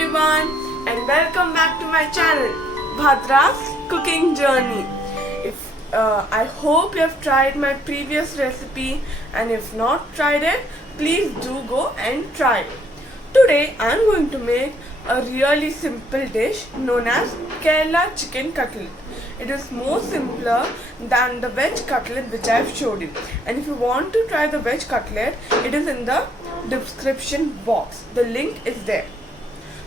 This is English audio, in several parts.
everyone and welcome back to my channel Bhadra's cooking journey. I hope you have tried my previous recipe, and if not tried it, please do go and try it. Today I am going to make a really simple dish known as Kerala chicken cutlet. It is more simpler than the veg cutlet which I have showed you. And if you want to try the veg cutlet, it is in the description box. The link is there.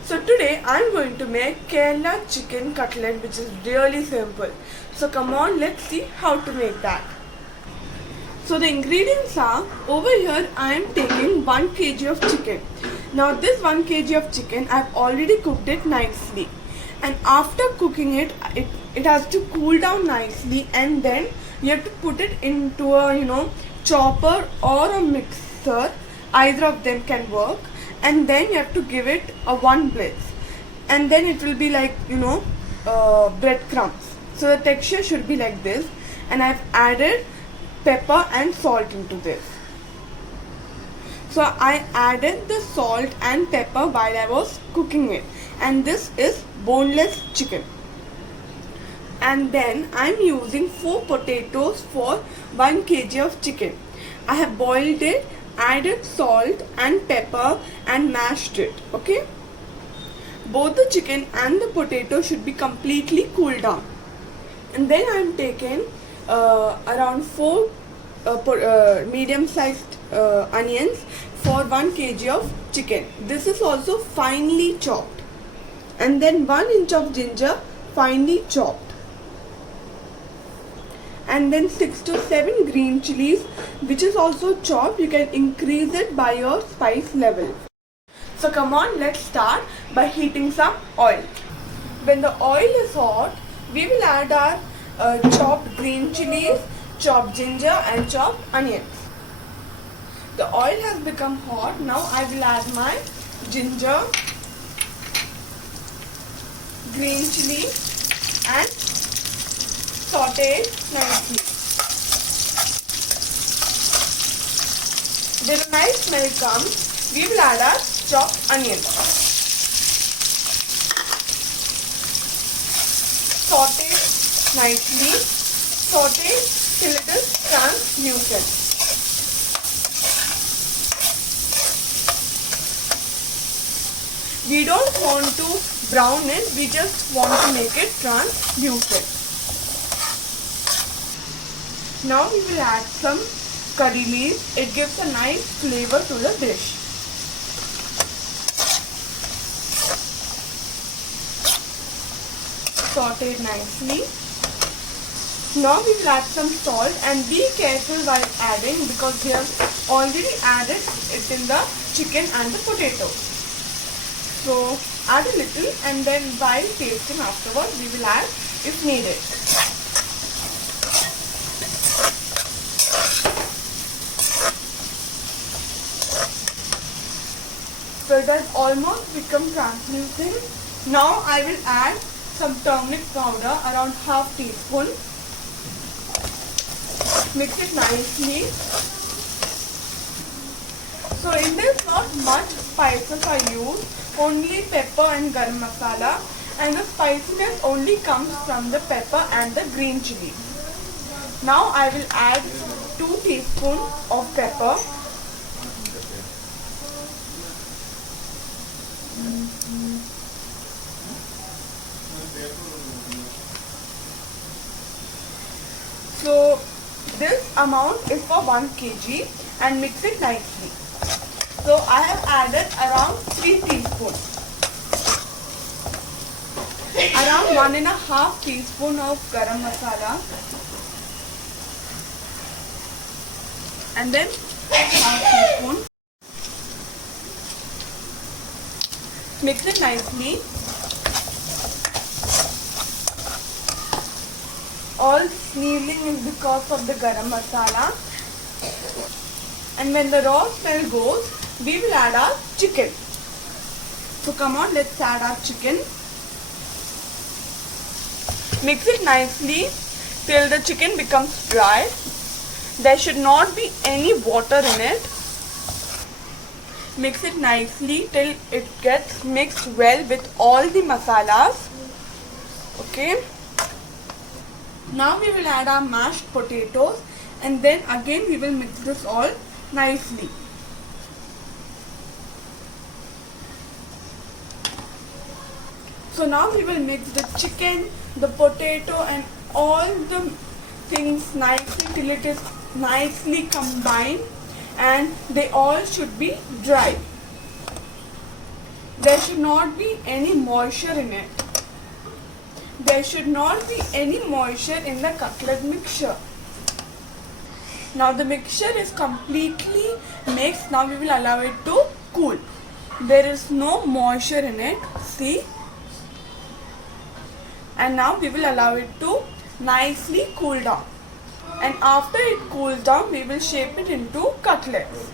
So today I am going to make Kerala chicken cutlet, which is really simple. So come on, let's see how to make that. So the ingredients are, over here I am taking 1 kg of chicken. Now this 1 kg of chicken I have already cooked it nicely. And after cooking it, it has to cool down nicely, and then you have to put it into a chopper or a mixer. Either of them can work. And then you have to give it a 1 blitz, and then it will be like breadcrumbs. So the texture should be like this, and I've added pepper and salt into this. So I added the salt and pepper while I was cooking it, and this is boneless chicken. And then I'm using 4 potatoes for 1 kg of chicken. I have boiled it, added salt and pepper and mashed it. Okay, both the chicken and the potato should be completely cooled down. And then I'm taking around 4 medium sized onions for 1 kg of chicken. This is also finely chopped. And then 1 inch of ginger, finely chopped. And then 6 to 7 green chilies, which is also chopped. You can increase it by your spice level. So come on, let's start by heating some oil. When the oil is hot, we will add our chopped green chilies, chopped ginger and chopped onions. The oil has become hot. Now I will add my ginger, green chili and saute nicely. When a nice smell comes, we will add our chopped onions. Saute nicely. Saute till it is translucent. We don't want to brown it, we just want to make it translucent. Now we will add some curry leaves. It gives a nice flavor to the dish. Saute it nicely. Now we will add some salt, and be careful while adding because we have already added it in the chicken and the potato. So add a little, and then while tasting afterwards we will add if needed. So it has almost become translucent. Now I will add some turmeric powder, around half teaspoon. Mix it nicely. So in this, not much spices are used, only pepper and garam masala, and the spiciness only comes from the pepper and the green chili. Now I will add 2 teaspoons of pepper. So this amount is for 1 kg, and mix it nicely. So I have added around 3 teaspoons. Around 1.5 teaspoon of garam masala. And then half teaspoon. Mix it nicely. All sneezing is because of the garam masala. And when the raw smell goes, we will add our chicken. So come on, let's add our chicken. Mix it nicely till the chicken becomes dry. There should not be any water in it. Mix it nicely till it gets mixed well with all the masalas. Okay. Now we will add our mashed potatoes, and then again we will mix this all nicely. So now we will mix the chicken, the potato and all the things nicely till it is nicely combined, and they all should be dry. There should not be any moisture in it. There should not be any moisture in the cutlet mixture. Now the mixture is completely mixed. Now we will allow it to cool. There is no moisture in it. See? And now we will allow it to nicely cool down. And after it cools down, we will shape it into cutlets.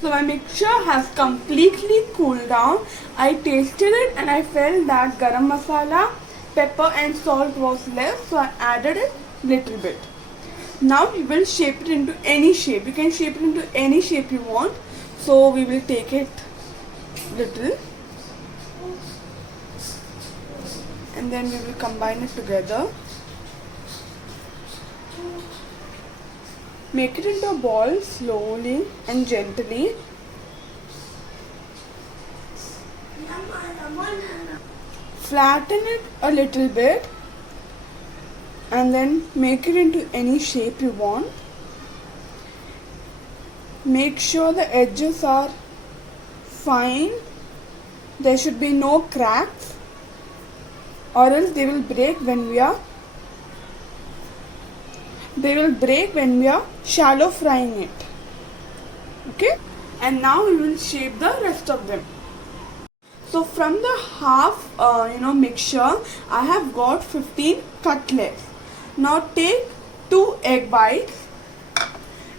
So my mixture has completely cooled down. I tasted it and I felt that garam masala, pepper and salt was less, so I added it little bit. Now we will shape it into any shape. You can shape it into any shape you want. So we will take it little, and then we will combine it together. Make it into a ball slowly and gently. Flatten it a little bit and then make it into any shape you want. Make sure the edges are fine. There should be no cracks, or else they will break when we are shallow frying it. Okay, and now we will shape the rest of them. So from the half mixture, I have got 15 cutlets. Now take 2 egg whites,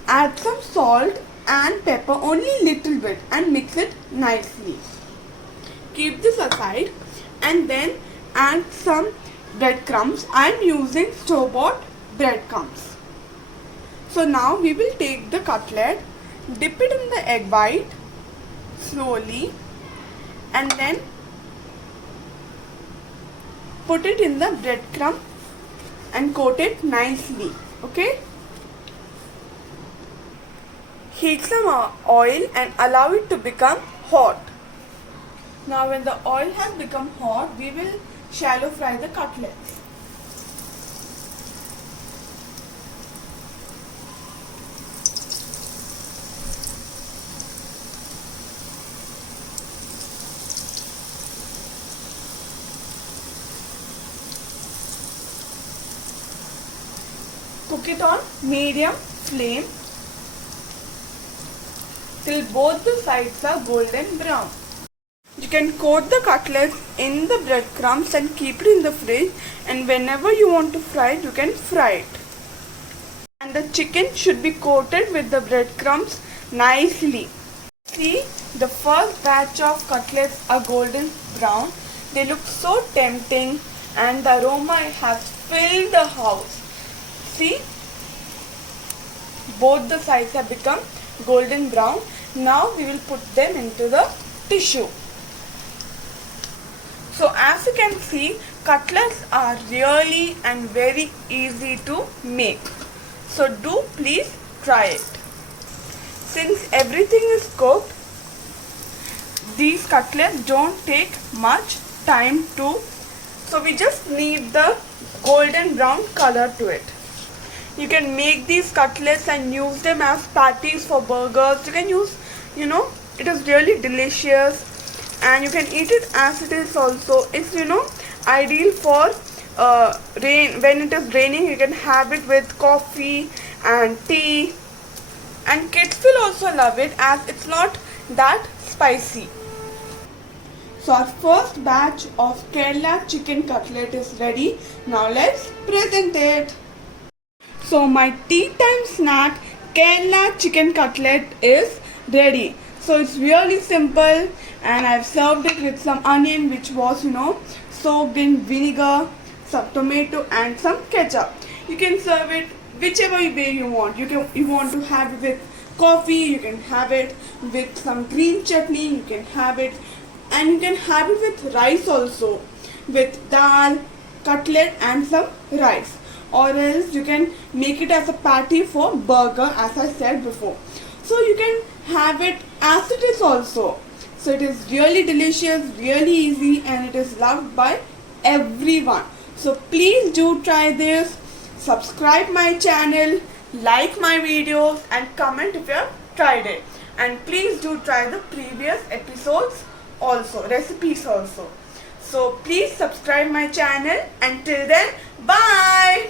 add some salt and pepper, only little bit, and mix it nicely. Keep this aside and then add some breadcrumbs. I am using store-bought breadcrumbs. So now we will take the cutlet, dip it in the egg white slowly, and then put it in the breadcrumb and coat it nicely. Okay. Heat some oil and allow it to become hot. Now when the oil has become hot, we will shallow fry the cutlets. Cook it on medium flame till both the sides are golden brown. You can coat the cutlets in the breadcrumbs and keep it in the fridge, and whenever you want to fry it, you can fry it. And the chicken should be coated with the breadcrumbs nicely. See, the first batch of cutlets are golden brown. They look so tempting and the aroma has filled the house. See, both the sides have become golden brown. Now we will put them into the tissue. So as you can see, cutlets are really and very easy to make. So do please try it. Since everything is cooked, these cutlets don't take much time to. So we just need the golden brown color to it. You can make these cutlets and use them as patties for burgers. You can use, it is really delicious, and you can eat it as it is also. It's ideal for rain. When it is raining, you can have it with coffee and tea, and kids will also love it as it's not that spicy. So our first batch of Kerala chicken cutlet is ready. Now let's present it. So my tea time snack Kerala chicken cutlet is ready. So it's really simple, and I've served it with some onion which was soaked in vinegar, some tomato and some ketchup. You can serve it whichever way you want. You want to have it with coffee, you can have it with some green chutney, you can have it, and you can have it with rice also, with dal, cutlet and some rice, or else you can make it as a patty for burger, as I said before. So you can have it as it is also. So it is really delicious, really easy, and it is loved by everyone. So please do try this. Subscribe my channel, like my videos, and comment if you have tried it. And please do try the previous episodes also, recipes also. So please subscribe my channel. Until then, bye.